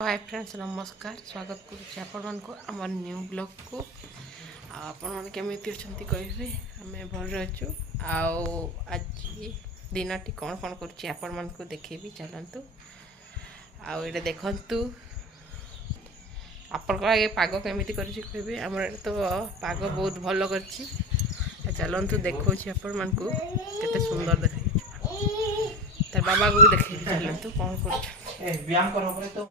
Hi friends नमस्कार स्वागत करुँच new blog को आपण केमिति अच्छे कहे आम भल अच्छु आज दिन टी कौन कौन कर देखेबी चलतु आगे देखु आपण आगे पाग केमी कहे आम तो पाग बहुत भल कर चलतु देखा आपण मान के सुंदर देखा तार बाबा को भी देखे चलतु कौन कर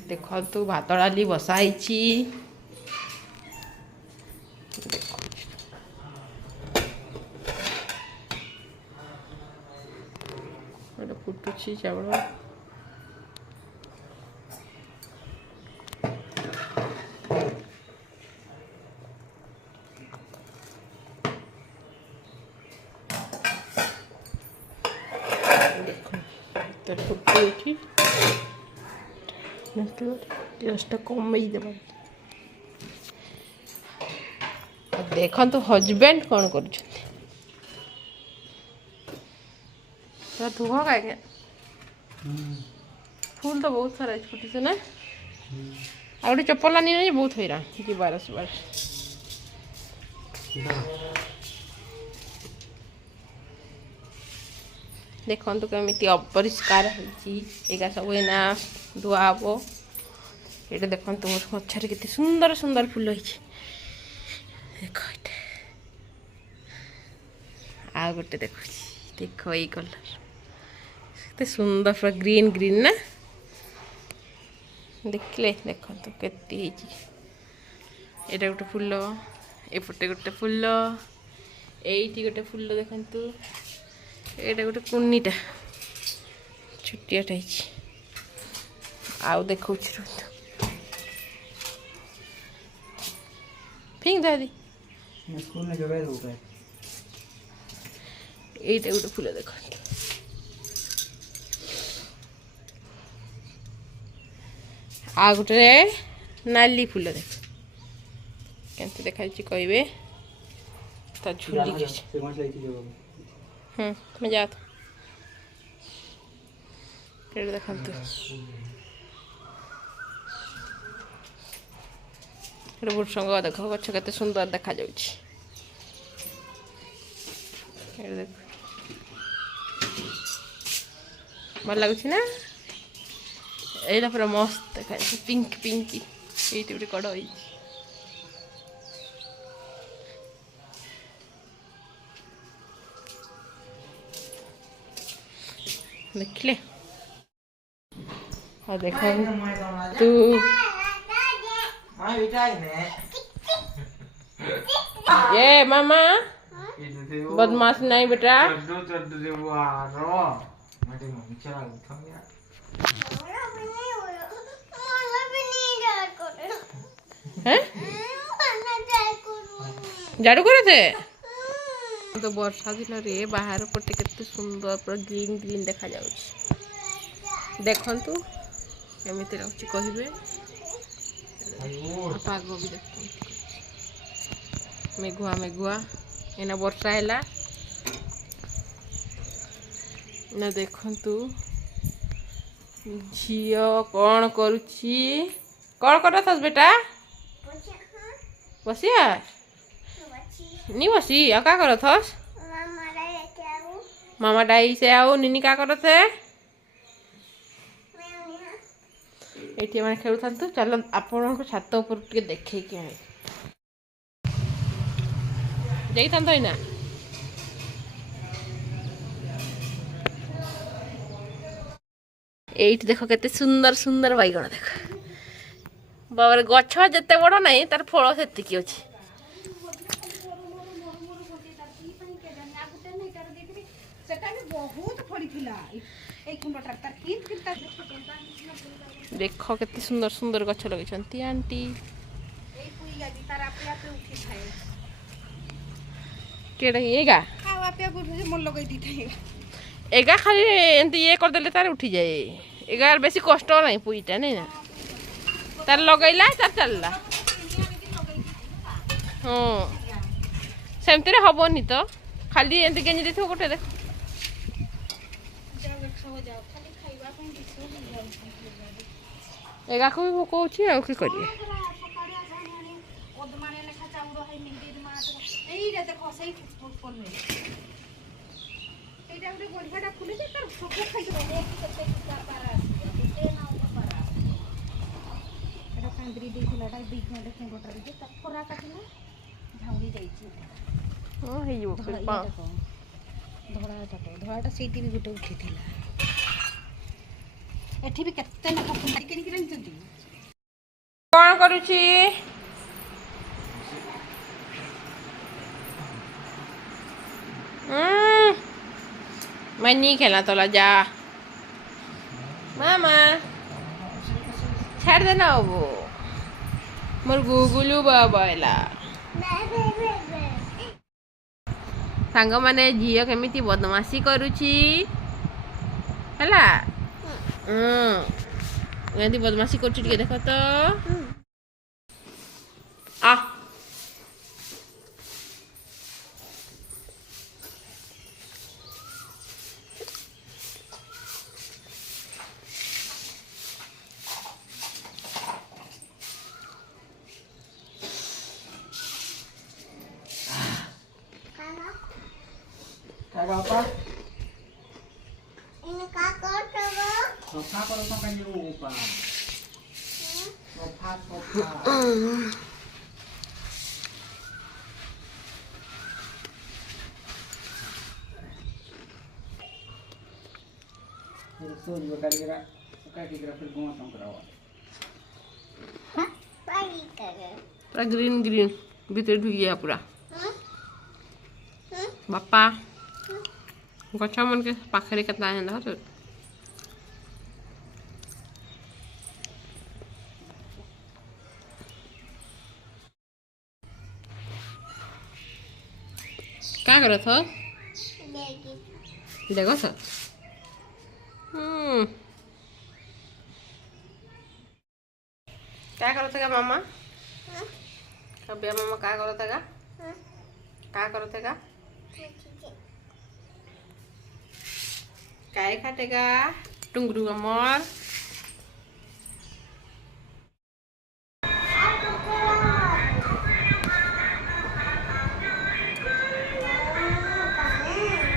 देखु भात डाली बसाई फुटुची चावल फुटी जस्ट कम देखु तो हजबैंड कौन कर धुआ का फूल तो बहुत सारा फुटी से ना आ गए चप्पल आनी नहीं बहुत हैरान जीवार सुबार देखु केमी अपरिष्कार होगा सब ना धुआ हम ये देखो मोर गचर के सुंदर सुंदर फूल देख आ गोटे देख ये कलर के सुंदर पूरा ग्रीन ग्रीन ना देखले देखो केते एटा गोटे फूल एपटे गोटे फूल एटी गोटे फूल देखु एटा गोटे कुन्नीटा छुटियाटा आउ देखा फिंग दादी स्कूल में जगह होगा एटा गोटे फूल देख आ गोटे नाली फूल देख केमती देखा कहे ता झुली मैं जा देखा भूसंग देख गच के सुंदर देखा भल लगुच ना यहाँ पूरा मस्त देखा पिंक पिंक ये गोटे कड़ देखले हाँ देख तू ये मामा बदमाश नहीं बेटा झाड़ू करे थे तो वर्षा दिन रे बाहर पटे केते सुंदर पूरा ग्रीन ग्रीन देखा जाउछ देखंतु केमिति रहउछ कहिबे पाग भी देखते मेघुआ मेघुआ एना वर्षा हैला ना देखंतु झियो कौन करुची कौन करथस बेटा बसिया नी बसी आ का करथस मामा डाई से आओ निनी का करथे एठी माने खेलु थांतु चल आपन को छात ऊपर के देखे के है जाई थांतो इना एठी देखो केते सुंदर सुंदर बैगण देख बाबर गछ जते बड़ नहीं तार फल सेति की अछि देख केते सुंदर सुंदर गछ लगे आंटी केड़ा एगा एगा खाली एंती ये कर देले तार उठी जाए एगार बेसी कष्ट नहीं पुईटा नहीं ना तार लगैला तार चलला हाँ सेमती रे हबनी तो खाली एंती गेंजी देथो गोटे देख ଏଗାକୁ ବି ପକଉଛି ଆଉ କି କରିବେ। ହଁ ହେଇଯିବ ଧଳାଟା ସେଇଠି ବି ଗୋଟେ ଉଠିଥିଲା। ଏଠି ବି କେତେ ଲେଖା ଫୁଲ କିଣିକି ଆଣିଛନ୍ତି। କଣ କରୁଛି? मैं नहीं खेलना तोला जा मामा छाड़ देना वो मोर गुगुलू बाबाला सांग माने झील केमिति बदमाशी करुची हला एंती बदमाशी करुची टिके देखो तो आ काय बापा Ini kakak coba. सोफा पर तो kan lupa sofa so juga kira-kira फिर घुमा करावा Pagi kakak. पूरा ग्रीन ग्रीन भीतर ढुक गया पूरा बापा गछ मन के पाखरे केतना है ना तो क्या करो था Lagi. देखो था क्या करो थे मामा कभी मामा क्या करो थे क्या करो थे काय खाटेगा टुंगरू अमर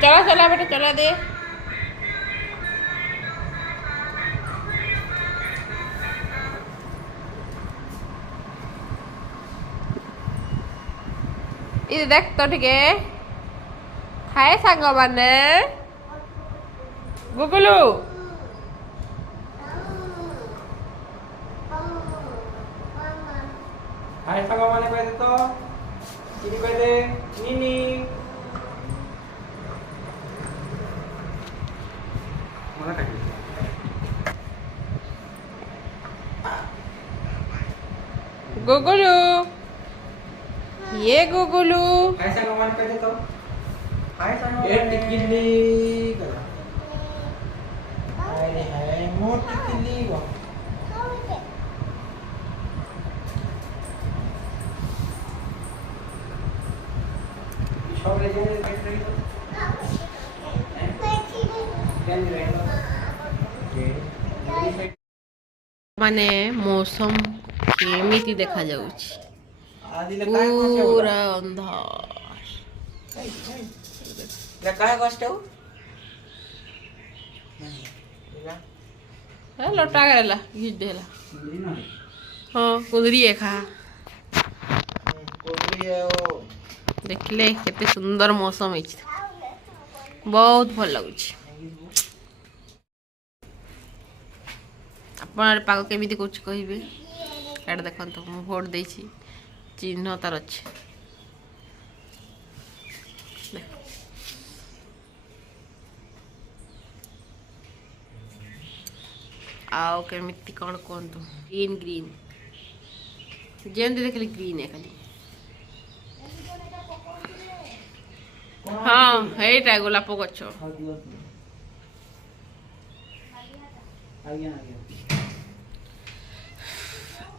चला चला बेटा चला दे इधर देख तो ठीक है खाए सांग माने गुगुलू हाय सांगा माने कह दे तो चिनी कह दे नीनी mana kayak gitu गुगुलू ये गुगुलू hai सांगा माने कह दे तो हाय सांगा ये टिकली करा हाय हाय मोटी टिकली वो छोले जने बैठ रही तो माने मौसम केमिति देखा जाउछि पूरा अंधार काय कष्ट हो है लटा गला घिच देला हां कुंदरी खा देखले केते सुंदर मौसम है बहुत भल लगुछि अपन पाग केमिति कुछ कहबे एड देखन तो मु वोट देछि चिन्ह तार अछि आओ केमिति कौन कौन तो ग्रीन ग्रीन जेमती देखली ग्रीन है खाली हाँ हेटा गोलाप गछ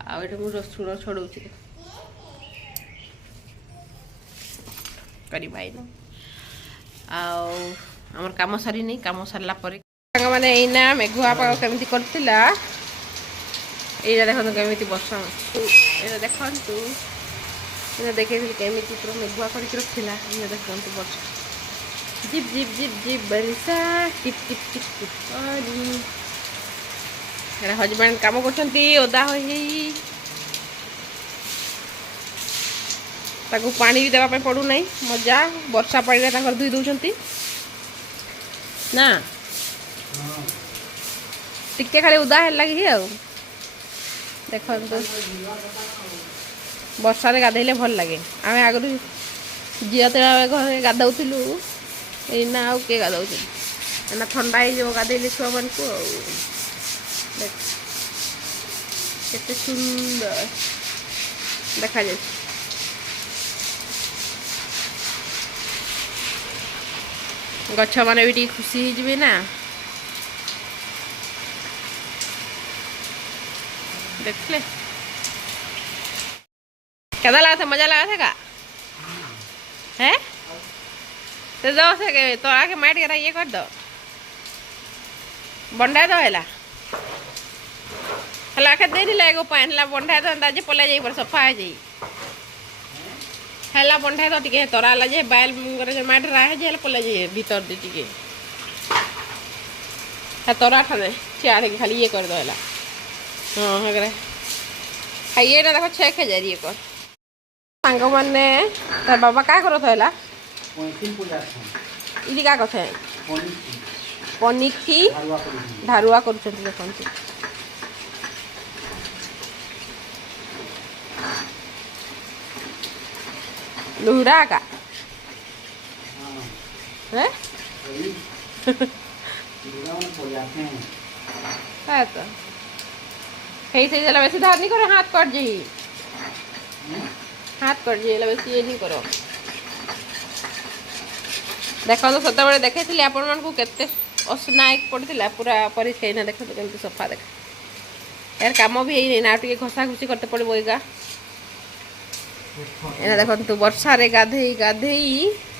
आ एटा मु रसुण छड़ौछि करी भाई न आउ हमर काम सारी नहीं काम सारला परे ସାଙ୍ଗମାନେ ଏଇନା ମେଘୁଆ ପାଗ କେମିତି କରିଥିଲା ଏଇଟା ଦେଖନ୍ତୁ କେମିତି ବର୍ଷା ଏଇଟା ଦେଖନ୍ତୁ ଏଇଟା ଦେଖେଇଥିଲି କେମିତି ପୁରା ମେଘୁଆ କରିକି ରଖିଥିଲା ଏଇଟା ଦେଖନ୍ତୁ ବର୍ଷା ଜିପ୍ ଜିପ୍ ଜିପ୍ ଜିପ୍ ବରିଶା ଟିପ୍ ଟିପ୍ ଟିପ୍ ଟିପ୍ କରି ଏଇଟା ହଜବେଣ୍ଡ କାମ କରୁଛନ୍ତି ଓଦା ହୋଇ ତାକୁ ପାଣି ବି ଦେବା ପାଇଁ ପଡ଼ୁନାହିଁ ମଜା ବର୍ଷା ପାଣିରେ ତାଙ୍କର ଧୋଇ ଦେଉଛନ୍ତି ନା ଟିକେ ଖାଲି ଓଦା ହେଲା କି ଆଉ ଦେଖନ୍ତୁ ବର୍ଷାରେ ଗାଧେଇଲେ ଭଲ ଲାଗେ ଆମେ ଆଗରୁ ଝିଅ ତେଳ ଘରେ ଗାଧଉଥିଲୁ ଏଇନା ଆଉ କିଏ ଗାଧଉଛି ଏଇନା ଥଣ୍ଡା ହେଇଯିବ ଗାଧେଇଲେ ଛୁଆମାନଙ୍କୁ ଆଉ ଦେଖ କେତେ ସୁନ୍ଦର ଦେଖାଯାଉଛି ଗଛ ମାନେ ବି ଟିକେ ଖୁସି ହେଇଯିବେ ନା देखले कैसा लगा था मजा लगा था का है तो दो से तो आके माइट करा ये कर दो बंडा दो हला के दे दिला एगो पान ला बंडा दो अंदाजे पले जाई पर सफा है जाई हला बंडा दो टिके तोरा ला जे बायल करे जे माइट रहा है जे पले जाई भीतर दे टिके है तोरा खाने चार के खाली ये कर दो हला हाँ हगरे खाइए ना देखो 6,000 ये कर सांग माने तार बाबा का करत हला इली का कथे पनिकी धारुआ करछथि देखंती लुहड़ा का है है तो हे से जला वैसे धार नहीं करो हाथ कट जाई हाथ कट जाई वैसे ये नहीं करो देखो तो सत बड़े देखैथिली आपण मन को केते असनायक पड़थिला पूरा परिष्कार ना देखो तो केमती सफा देख यार काम भी हेई नहीं ना टिके घसा घुसी करते पड़बो एगा एना देखो तो वर्षा रे गाधेई गाधेई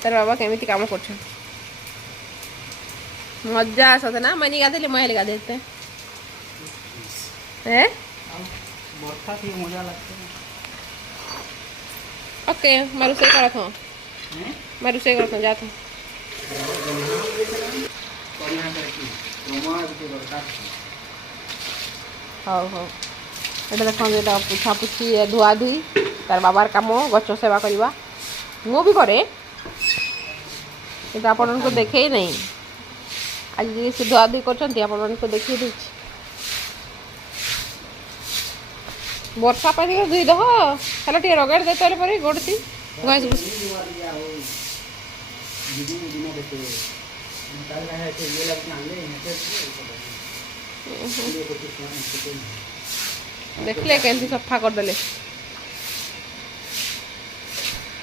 तार बाबा केमती काम करछ मजा आसत ना मनी गाधेले महल गाधेते है वर्षा की मजा लगता है ओके मारू से करत हूं मारू से करत हूं जात हाँ हाँ এটা দেখুন এটা পুছা পুছি ধোয়া ধুই তার বাবার কাম গছ সেবা করা মু বি করে কিন্তু আপনার দেখেই নাই আজ যদি সে ধোয়া ধুই করছেন আপনার দেখিয়ে দিচ্ছি ବର୍ଷା ପାଣି ଧୋଇ ଦହ ହେଲେ ଟିକେ ରଗଡ଼ି ଦେଇ ତାହେଲେ ପରେ ଗୋଡ଼ତି ଘାସ ଘୁଷ ଦେଖିଲେ କେମିତି ସଫା କରିଦେଲେ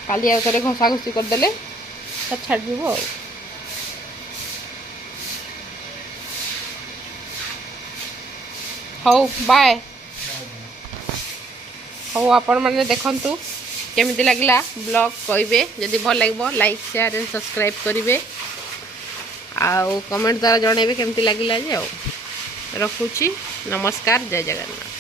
କାଲି ଆଉ ଥରେ ଘଷା ଘୁଷି କରିଦେଲେ ତା ଛାଡ଼ିଯିବ ଆଉ ହଉ ବାଏ ହଉ ଆପଣମାନେ ଦେଖନ୍ତୁ କେମିତି ଲାଗିଲା ବ୍ଲଗ୍ କହିବେ ଯଦି ଭଲ ଲାଗିବ ଲାଇକ୍ ସେୟାର ଆଣ୍ଡ ସବସ୍କ୍ରାଇବ୍ କରିବେ ଆଉ କମେଣ୍ଟ ଦ୍ୱାରା ଜଣାଇବେ କେମିତି ଲାଗିଲା ଯେ ଆଉ ରଖୁଛି ନମସ୍କାର ଜୟ ଜଗନ୍ନାଥ।